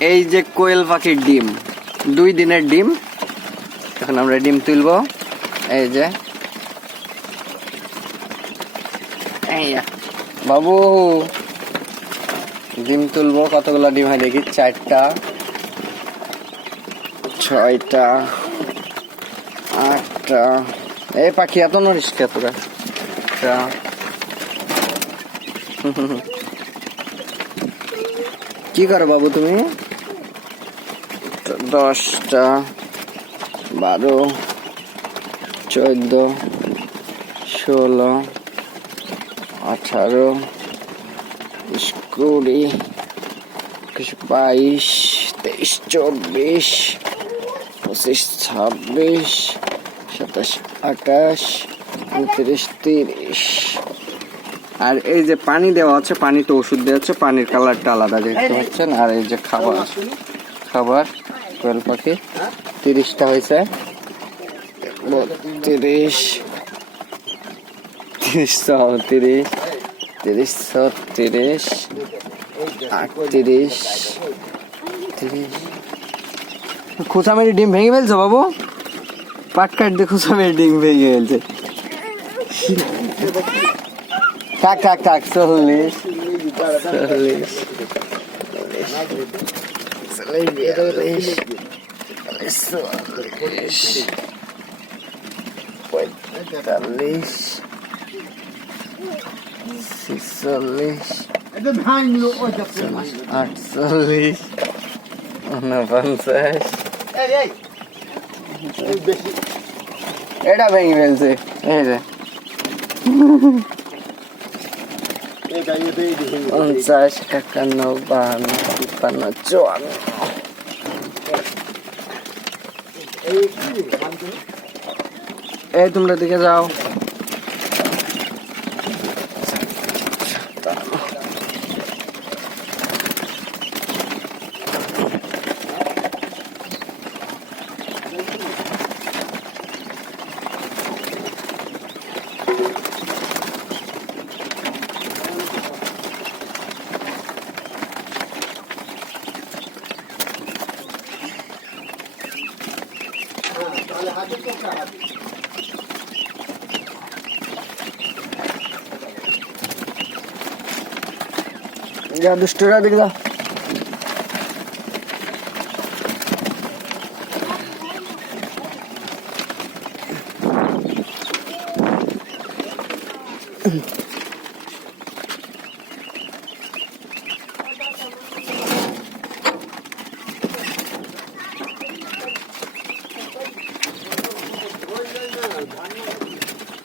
এই যে কোয়েল পাখির ডিম, দুই দিনের ডিম। এখন আমরা ডিম তুলবো। এই যে। বাবু, ডিম তুলবো। কতগুলো ডিম হয় দেখি? চারটা, ছয়টা, আটটা। এই পাখি এত নড়িস তোরা? কি করো বাবু তুমি? দশটা বারো চোদ্দ ষোলো আঠারো কুড়ি একুশ বাইশ তেইশ চব্বিশ পঁচিশ ছাব্বিশ সাতাশ আঠাশ উনত্রিশ তিরিশ। আর এই যে পানি দেওয়া হচ্ছে পানিতে ওষুধ দেওয়া হচ্ছে পানির কালারটা আলাদা দেখতে পাচ্ছেন। আর এই যে খাবার খাবার কোয়েল পাখি। তিরিশটা হয়েছে। তিরিশ। তিরিশ। চৌত্রিশ তিরিশ। আটত্রিশ। তিরিশ। মেরে ডিম ভেঙে ফেলছো বাবু? পাট কাট দিয়ে মেরে ডিম ভেঙে ফেলছে। কাক কাক কাক চল্লিশ। চল্লিশ। চল্লিশ চল্লিশ পঁয়তাল্লিশ ছিচল্লিশ আটচল্লিশ উনপঞ্চাশ এটা ভেঙে ফেলছে এই যে পঞ্চাশ একান্ন বাহান্ন তিপ্পান্ন চুয়ান্ন। এই তোমরা দিকে যাও। যা দুষ্টরা দিকে যাও